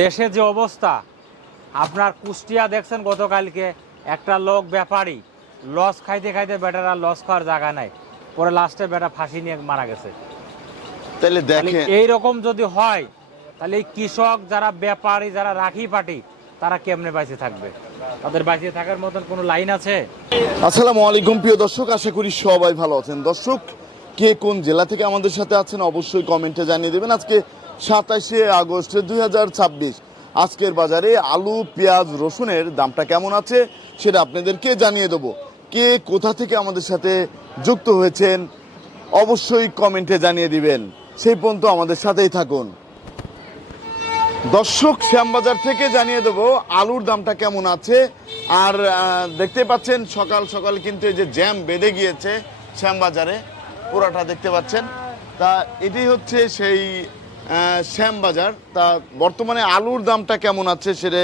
দেশে যে অবস্থা, আপনার কুষ্টিয়া দেখছেন গতকালকে একটা লোক ব্যাপারী লস খাইতে খাইতে বেটারা লস খাওয়ার জায়গা নাই, পরে লাস্টে বেটা ফাঁসি নিয়ে মারা গেছে। তাহলে দেখেন এইরকম যদি হয় তাহলে এই কৃষক যারা ব্যাপারী যারা রাখি পাটি তারা কেমনে বাইচে থাকবে? তাদের বাইচে থাকার মতন কোনো লাইন আছে? আসসালামু আলাইকুম প্রিয় দর্শক, আশা করি সবাই ভালো আছেন। দর্শক, কে কোন জেলা থেকে আমাদের সাথে আছেন অবশ্যই কমেন্টে জানিয়ে দেবেন। আজকে 27শে আগস্ট 2026 আজকের বাজারে আলু, পেঁয়াজ, রসুনের দামটা কেমন আছে সেটা আপনাদেরকে জানিয়ে দেবো। কে কোথা থেকে আমাদের সাথে যুক্ত হয়েছেন অবশ্যই কমেন্টে জানিয়ে দিবেন। সেই পর্যন্ত আমাদের সাথেই থাকুন। দর্শক, শ্যামবাজার থেকে জানিয়ে দেবো আলুর দামটা কেমন আছে। আর দেখতে পাচ্ছেন সকাল সকাল কিন্তু এই যে জ্যাম বেঁধে গিয়েছে শ্যামবাজারে, পুরাটা দেখতে পাচ্ছেন। তা এটি হচ্ছে সেই শ্যামবাজার। তা বর্তমানে আলুর দামটা কেমন আছে সেটা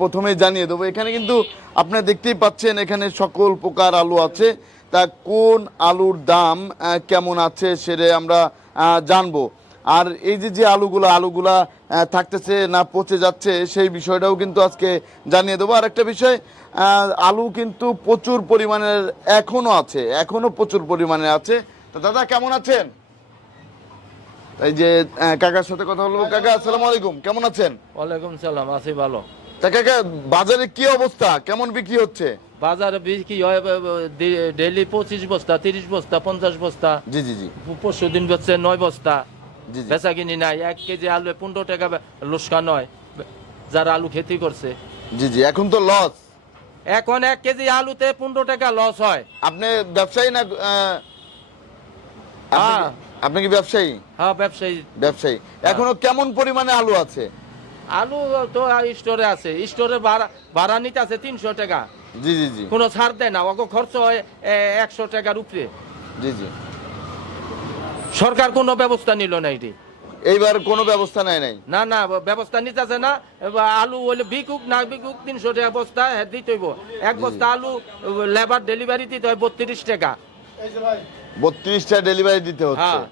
প্রথমে জানিয়ে দেবো। এখানে কিন্তু আপনারা দেখতেই পাচ্ছেন এখানে সকল প্রকার আলু আছে। তা কোন আলুর দাম কেমন আছে সেটা আমরা জানবো। আর এই যে আলুগুলা থাকতেছে না পচে যাচ্ছে সেই বিষয়টাও কিন্তু আজকে জানিয়ে দেবো। আর একটা বিষয়, আলু কিন্তু প্রচুর পরিমাণের এখনো প্রচুর পরিমাণে আছে। তো দাদা কেমন আছেন? এই যে কাকার সাথে কথা বলবো। কাকা আসসালামু আলাইকুম, কেমন আছেন? ওয়ালাইকুম সালাম, আছি ভালো। তা কাকা, বাজারে কি অবস্থা, কেমন বিক্রি হচ্ছে? বাজারে বিক্রি হয় ডেইলি 25 বস্তা, 30 বস্তা, 50 বস্তা। জি জি জি। পরশু দিন বেচছে 9 বস্তা। জি জি। বেচা কিনি নাই। 1 কেজি আলু 15 টাকা লোসকান হয় যারা আলু খেতি করছে। জি জি, এখন তো লস। এখন 1 কেজি আলুতে 15 টাকা লস হয়। আপনি ব্যবসায়ী না? হ্যাঁ। আপনি কি ব্যবসায়ী? হ্যাঁ, ব্যবসায়ী। এখনো কেমন পরিমাণে আলু আছে? আলু তো স্টোরে আছে, স্টোরে ভাড়া নিতে আছে 300 টাকা। জি জি জি। কোনো ছাড় দেয় না, ওকে খরচ হয় 100 টাকার উপরে। জি জি। সরকার কোনো ব্যবস্থা নিল না এটি। এইবার কোনো ব্যবস্থা নেয় নাই? না, ব্যবস্থা নিতেছে না। আলু হইলে বিকুক না বিকুক 300 টাকা বস্তা দিতে হইব। 1 বস্তা আলু লেবার ডেলিভারি দিতে হয় 32 টাকা। 32টা ডেলিভারি দিতে হচ্ছে। হ্যাঁ।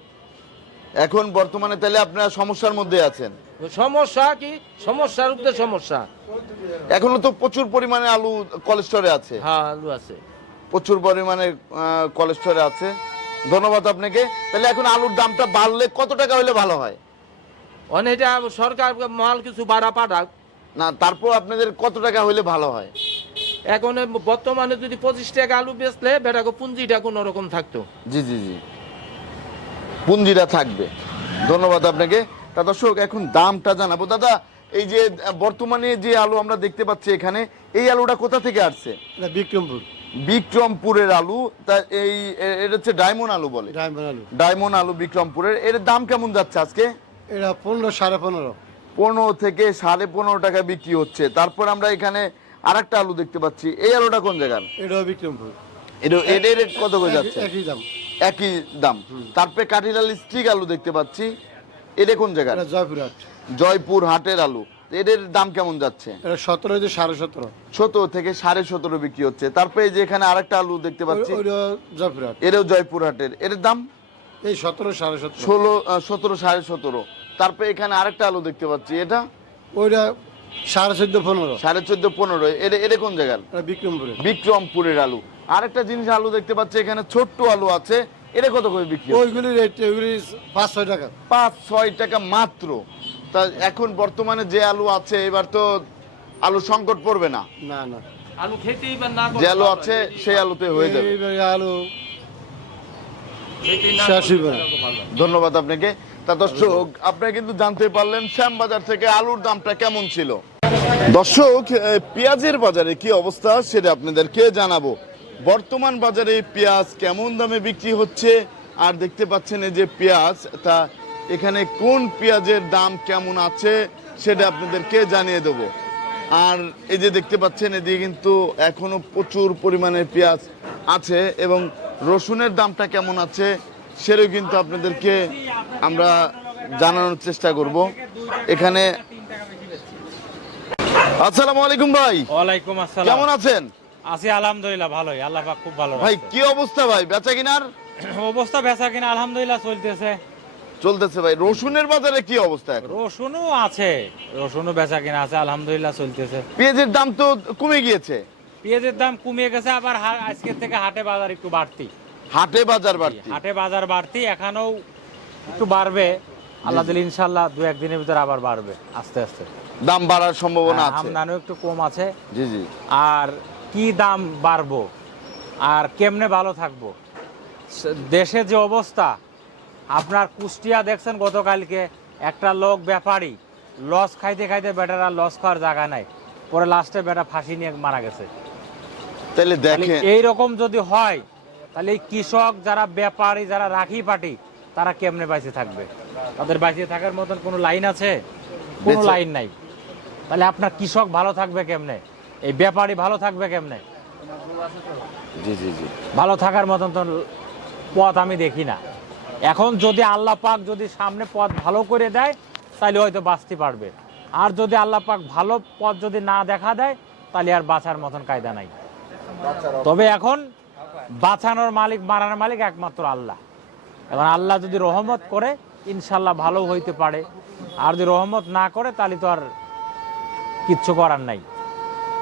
এখন বর্তমানে তাহলে আপনারা সমস্যার মধ্যে আছেন। সমস্যা কি? সমস্যার উপরে সমস্যা। এখনো তো প্রচুর পরিমাণে আলু কোলেস্টোরে আছে। হ্যাঁ, আলু আছে প্রচুর পরিমাণে কোলেস্টোরে আছে। ধন্যবাদ আপনাকে। তাহলে এখন আলুর দামটা বাড়লে কত টাকা হলে ভালো হয়? অনেকটা সরকার মাল কিছু ভাড়া পাঠাক না, তারপর আপনাদের কত টাকা হলে ভালো হয়? এখন বর্তমানে যদি 25 টাকা আলু বেচলে বেটাকে পুঁজিটা কোনো রকম থাকতো। জি জি জি, পুঞ্জিটা থাকবে। ধন্যবাদ আপনাকে। তা দর্শক, এখন দামটা জানাবো। দাদা, এই যে বর্তমানে যে আলু আমরা দেখতে পাচ্ছি এখানে, এই আলুটা কোথা থেকে আসছে? বিক্রমপুর। বিক্রমপুরের আলু। তা এটা হচ্ছে ডায়মন্ড আলু বলে। ডায়মন্ড আলু বিক্রমপুরের। এর দাম কেমন যাচ্ছে আজকে? এটা 15, 15.5। 15 থেকে 15.5 টাকা বিক্রি হচ্ছে। তারপর আমরা এখানে আরেকটা আলু দেখতে পাচ্ছি। এই আলুটা কোন জায়গার? এটাও বিক্রমপুর। এর কত করে যাচ্ছে? একই দাম। একই দাম। তারপরে কাঠিলাল স্টিক আলু দেখতে পাচ্ছি। এটা কোন জায়গার? এটা জয়পুরহাট। জয়পুর হাটের আলু। এদের দাম কেমন যাচ্ছে? এটা 17 থেকে 17.5। 17 থেকে 17.5 বিক্রি হচ্ছে। তারপরে যে এখানে আরেকটা আলু দেখতে পাচ্ছি, ওইটা জয়পুরহাট। এরও জয়পুর হাটের। এর দাম এই 17, 17.5। 17, 17.5। তারপরে এখানে আরেকটা আলু দেখতে পাচ্ছি, এটা ওইটা 14.5, 15। 14.5, 15। এটা কোন জায়গার? এটা বিক্রমপুরে। বিক্রমপুরের আলু। আরেকটা জিনিস আলু দেখতে পাচ্ছি এখানে, ছোট্ট আলু আছে। এটা কত করে বিক্রি? ওইগুলি রেট, ওইগুলি 5-6 টাকা। 5-6 টাকা মাত্র। তা এখন বর্তমানে যে আলু আছে, এবার তো আলু সংকট পড়বে না? না না, আলু খেতে না যে আলু আছে সেই আলুতে হয়ে যাবে। আলু শেষ হইবে না। ধন্যবাদ আপনাকে। তা দর্শক, আপনারা কিন্তু জানতে পারলেন শ্যামবাজার থেকে আলুর দামটা কেমন ছিল। দর্শক, পেঁয়াজের বাজারে কি অবস্থা সেটা আপনাদেরকে জানাবো। বর্তমান বাজারে পেঁয়াজ কেমন দামে বিক্রি হচ্ছে, আর দেখতে পাচ্ছেন এই যে পেঁয়াজ, তা এখানে কোন পেঁয়াজের দাম কেমন আছে সেটা আপনাদেরকে জানিয়ে দেবো। আর এই যে দেখতে পাচ্ছেন এদিকে কিন্তু এখনো প্রচুর পরিমাণে পেঁয়াজ আছে, এবং রসুনের দামটা কেমন আছে সেটাও কিন্তু আপনাদেরকে আমরা জানানোর চেষ্টা করব। এখানে আসসালামু আলাইকুম ভাই। ওয়ালাইকুম আসসালাম। কেমন আছেন? আছি আলহামদুলিল্লাহ, ভালোই। আল্লাহ পাক খুব ভালো ভাই রাখছে। কি অবস্থা ভাই, বেচা কিনার? অবস্থা বেচা কিনা আলহামদুলিল্লাহ চলতেছে। চলতেছে ভাই। রসুনের বাজারে কি অবস্থা এখন? রসুনও আছে, রসুনও বেচা কিনা আছে, আলহামদুলিল্লাহ চলতেছে। পেঁয়াজের দাম তো কমে গিয়েছে। পেঁয়াজের দাম কমে গেছে, আবার আজকে থেকে হাটে বাজার একটু বাড়তি। হাটে বাজার বাড়তি। হাটে বাজার বাড়তি, এখানেও একটু বাড়বে আল্লাহ দিলে, ইনশাল্লাহ দু একদিনের ভিতরে আবার বাড়বে আস্তে আস্তে। দাম বাড়ার সম্ভাবনা আছে। আমদানিও একটু কম আছে। জি জি। আর কি দাম বাড়বো আর কেমনে ভালো থাকবো, দেশে যে অবস্থা, আপনার কুষ্টিয়া দেখছেন গতকালকে একটা লোক ব্যাপারী লস খাইতে খাইতে বেটার আর লস খাওয়ার জায়গা নাই, পরে লাস্টে বেটা ফাঁসি নিয়ে মারা গেছে। তাহলে দেখেন এইরকম যদি হয় তাহলে এই কৃষক যারা ব্যাপারী যারা রাখি পাটি তারা কেমনে বাইচে থাকবে? তাদের বাইচে থাকার মতন কোনো লাইন আছে? কোনো বেঁচে- লাইন নাই। তাহলে আপনার কৃষক ভালো থাকবে কেমনে? এই ব্যাপারী ভালো থাকবে কেমনে? জি জি জি। ভালো থাকার মতন তো পথ আমি দেখি না। এখন যদি আল্লাহ পাক যদি সামনে পথ ভালো করে দেয় তাহলে হয়তো বাঁচতে পারবে, আর যদি আল্লাহ পাক ভালো পথ যদি না দেখা দেয় তাহলে আর বাঁচার মতন কায়দা নাই। তবে এখন বাঁচানোর মালিক মারানোর মালিক একমাত্র আল্লাহ। এখন আল্লাহ যদি রহমত করে ইনশাল্লাহ ভালো হইতে পারে, আর যদি রহমত না করে তাহলে তো আর কিচ্ছু করার নাই।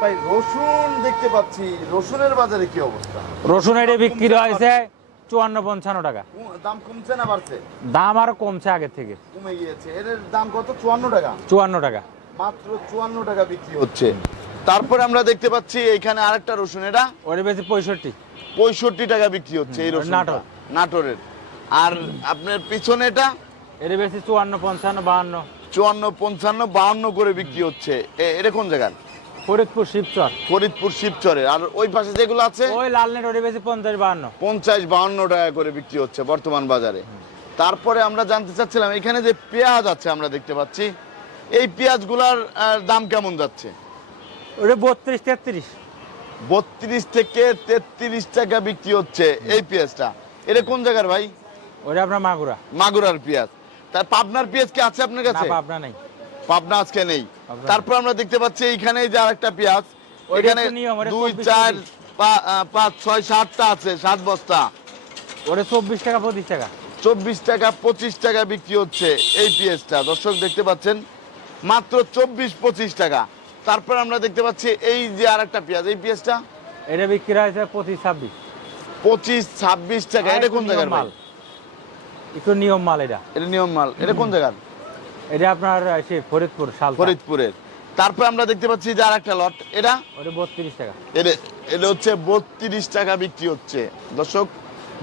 ভাই রসুন দেখতে পাচ্ছি, রসুনের বাজারে কি অবস্থা? রসুন এটি বিক্রি হয়েছে 54-55 টাকা। দাম কমছে না বাড়ছে? দাম আরো কমছে আগের থেকে। কমে গিয়েছে। এর দাম কত? 54 টাকা। 54 টাকা। মাত্র 54 টাকা বিক্রি হচ্ছে। তারপরে আমরা দেখতে পাচ্ছি এখানে আরেকটা রসুন, এটা ওটা বেশি 65। 65 টাকা বিক্রি হচ্ছে এই রসুন। নাটোর। নাটোরের। আর আপনার পিছনে এটা এটা বেশি 54, 55, 52। 54, 55, 52 করে বিক্রি হচ্ছে। এটা কোন জায়গার? ফরিদপুর শিবচর। ফরিদপুর শিবচরে। আর ওই পাশে যেগুলো আছে ওই লাল নেট ওটা বেশি 50, 52। 50, 52 টাকা করে বিক্রি হচ্ছে বর্তমান বাজারে। তারপরে আমরা জানতে চাচ্ছিলাম এখানে যে পেঁয়াজ আছে আমরা দেখতে পাচ্ছি, এই পেঁয়াজগুলার দাম কেমন যাচ্ছে? ওটা 32, 33। 32 থেকে 33 টাকা বিক্রি হচ্ছে এই পেঁয়াজটা। এটা কোন জায়গার ভাই? ওটা আপনার মাগুরা। মাগুরার পেঁয়াজ। তার পাবনার পেঁয়াজ কি আছে আপনার না, কাছে? পাবনা নাই। পাবনা আজকে নেই। পাবনা তারপর আমরা দেখতে পাচ্ছি এইখানে যে আরেকটা পেঁয়াজ, ওইটা এখানে একটু নিয়ম, ওটা 2, 24 4, কেজি। 5, 6, 7টা আছে, 7 বস্তা। ওটা 24 টাকা, 25 টাকা। 24 টাকা 25 টাকা বিক্রি হচ্ছে এই পেঁয়াজটা। দর্শক দেখতে পাচ্ছেন মাত্র 24-25 টাকা। তারপর আমরা দেখতে পাচ্ছি এই যে আরেকটা পেঁয়াজ, এই পেঁয়াজটা এটা বিক্রি হয়েছে 25, 26। 25-26 টাকা। এটা কোন জায়গার মাল? একটু নিয়ম মাল এটা। এটা নিয়ম মাল। এটা কোন জায়গার? এটা আপনার সেই ফরিদপুর শাল। ফরিদপুরের। তারপর আমরা দেখতে পাচ্ছি যে আরেকটা লট, এটা ওটা 32 টাকা। এটা হচ্ছে 32 টাকা বিক্রি হচ্ছে দর্শক,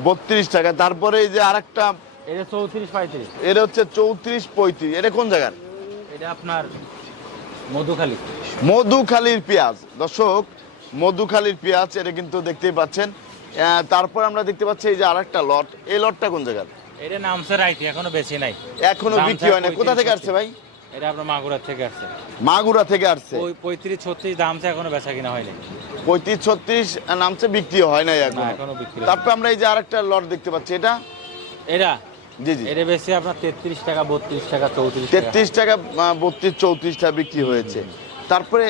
32 টাকা। তারপরে এই যে আরেকটা, এটা 34, 35। এটা হচ্ছে 34-35। এটা কোন জায়গার? এটা আপনার মধুখালী। মধুখালীর পেঁয়াজ। দর্শক মধুখালীর পেঁয়াজ, এটা কিন্তু দেখতেই পাচ্ছেন। তারপর আমরা দেখতে পাচ্ছি এই যে আরেকটা লট, এই লটটা কোন জায়গার? এটা নামছে রাইতে, এখনো বেশি নাই, এখনো দাম বিক্রি হয় না। 35, কোথা থেকে আসছে ভাই? এটা আপনার মাগুরা থেকে আসছে। মাগুরা থেকে আসছে। ওই 35, 36 দামছে, এখনো বেচা কিনা হয়নি। 35-36 নামছে, বিক্রি হয় নাই না, এখনো। এখনো বিক্রি হয়নি। তারপর আমরা এই যে আরেকটা লট দেখতে পাচ্ছি, এটা এটা জি জি এটা বেশি আপনার 33 টাকা, 32 টাকা, 34 টাকা। 33 টাকা, 32-34 টাকা বিক্রি হয়েছে। তারপরে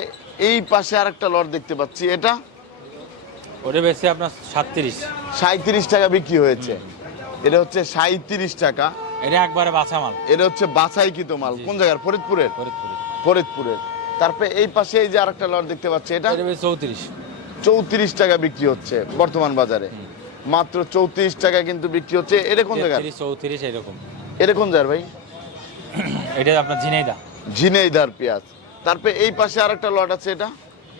এই পাশে আরেকটা লট দেখতে পাচ্ছি, এটা ওটা বেশি আপনার 37। 37 টাকা বিক্রি হয়েছে। এটা হচ্ছে 37 টাকা। এটা একবারে বাছা মাল। এটা হচ্ছে বাছাইকৃত মাল। কোন জায়গার? ফরিদপুরের। ফরিদপুরে। ফরিদপুরের। তারপরে এই পাশে এই যে আরেকটা লট দেখতে পাচ্ছি, এটা এটা বেশি 34। 34 টাকা বিক্রি হচ্ছে বর্তমান বাজারে। মাত্র 34 টাকা কিন্তু বিক্রি হচ্ছে। এটা কোন জায়গার? 33, 34 এরকম। এটা কোন জায়গার ভাই? এটা আপনার ঝিনাইদা। ঝিনাইদার পেঁয়াজ। তারপরে এই পাশে আরেকটা লট আছে, এটা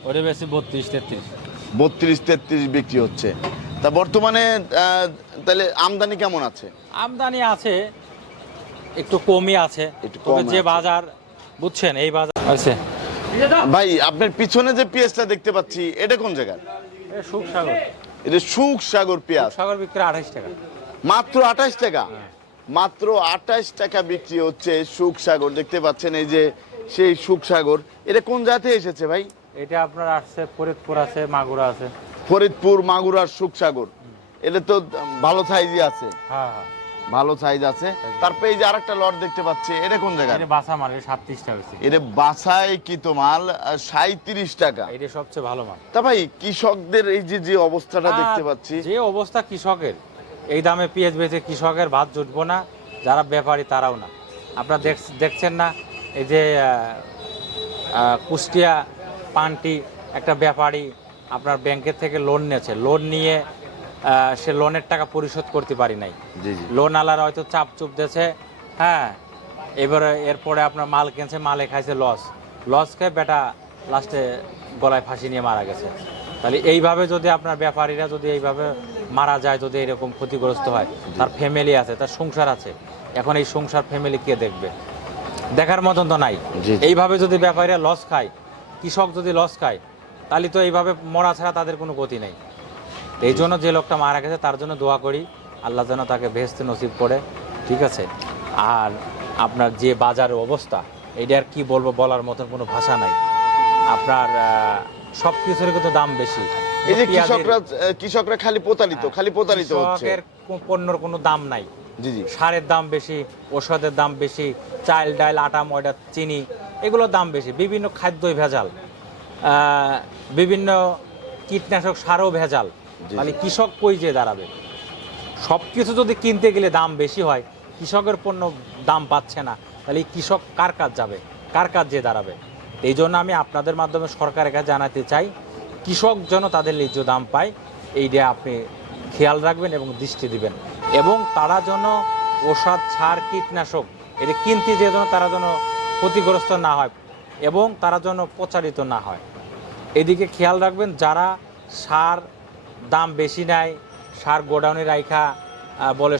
ওটা বেশি 32, 33। 32-33 বিক্রি হচ্ছে। তা বর্তমানে তাহলে আমদানি কেমন আছে? আমদানি আছে, একটু কমই আছে। একটু কম তবে যে আছে। বাজার বুঝছেন, এই বাজার আছে। ভাই আপনার পিছনে যে পেঁয়াজটা দেখতে পাচ্ছি, এটা কোন জায়গার? এটা সুখসাগর। এটা সুখ সাগর পেঁয়াজ। সাগর বিক্রি 28 টাকা। মাত্র 28 টাকা। মাত্র 28 টাকা বিক্রি হচ্ছে সুখ সাগর। দেখতে পাচ্ছেন এই যে সেই সুখ সাগর। এটা কোন জাতে এসেছে ভাই? এটা আপনার আসছে ফরিদপুর আছে, মাগুরা আছে। ফরিদপুর মাগুরার সুখ সাগর। এটা তো ভালো সাইজই আছে, হ্যাঁ হ্যাঁ। ভালো সাইজ আছে। তারপরে এই যে আরেকটা লট দেখতে পাচ্ছি, এটা কোন জায়গায়? এটা বাছা মাল, এটা 37 টাকা হয়েছে। এটা বাছাই কিতো মাল, 37 টাকা। এটা সবচেয়ে ভালো মাল। তা ভাই কৃষকদের এই যে যে অবস্থাটা দেখতে আর পাচ্ছি, যে অবস্থা কৃষকের, এই দামে পেঁয়াজ বেচে কৃষকের ভাত জুটবো না, যারা ব্যাপারী তারাও না। আপনারা দেখছেন না এই যে কুষ্টিয়া পান্টি একটা ব্যাপারী আপনার ব্যাংকের থেকে লোন নিয়েছে, লোন নিয়ে সে লোনের টাকা পরিশোধ করতে পারি নাই। জি জি লোন আলার হয়তো চাপ চুপ দিয়েছে, হ্যাঁ, এবারে এরপরে আপনার মাল কিনছে, মালে খাইছে লস খেয়ে বেটা লাস্টে গলায় ফাঁসি নিয়ে মারা গেছে। তাহলে এইভাবে যদি আপনার ব্যাপারীরা যদি এইভাবে মারা যায়, যদি এরকম ক্ষতিগ্রস্ত হয়, তার ফ্যামিলি আছে, তার সংসার আছে, এখন এই সংসার ফ্যামিলি কে দেখবে? দেখার মতন তো নাই। জি। এইভাবে যদি ব্যাপারীরা লস খায়, কৃষক যদি লস খায়, তাহলে তো এইভাবে মরা ছাড়া তাদের কোনো গতি নেই। এই জন্য যে লোকটা মারা গেছে তার জন্য দোয়া করি, আল্লাহ যেন তাকে বেহেশতে নসিব করে, ঠিক আছে। আর আপনার যে বাজারের অবস্থা, এটা আর কি বলবো, বলার মতন কোনো ভাষা নাই। আপনার সব কিছুরই কিন্তু দাম বেশি। এই যে পেঁয়াজের- কৃষকরা খালি প্রতারিত হচ্ছে। কৃষকের পণ্যর কোনো দাম নাই। জি জি সারের দাম বেশি, ওষুধের দাম বেশি, চাল ডাল আটা ময়দা চিনি এগুলোর দাম বেশি, বিভিন্ন খাদ্যই ভেজাল, বিভিন্ন কীটনাশক সারও ভেজাল। জি। তাহলে কৃষক কই যে দাঁড়াবে? সব কিছু যদি কিনতে গেলে দাম বেশি হয়, কৃষকের পণ্য দাম পাচ্ছে না, তাহলে এই কৃষক কার কাজ যাবে, কার কাজ যে দাঁড়াবে? এই জন্য আমি আপনাদের মাধ্যমে সরকারের কাছে জানাতে চাই, কৃষক যেন তাদের ন্যায্য দাম পায়, এইটা আপনি খেয়াল রাখবেন এবং দৃষ্টি দিবেন। এবং তারা যেন ওষুধ সার কীটনাশক এটা কিনতে যে যেন তারা যেন ক্ষতিগ্রস্ত না হয় এবং তারা যেন প্রচারিত না হয়, এদিকে খেয়াল রাখবেন। যারা সার দাম বেশি নেয়, সার গোডাউনে রাইখা বলে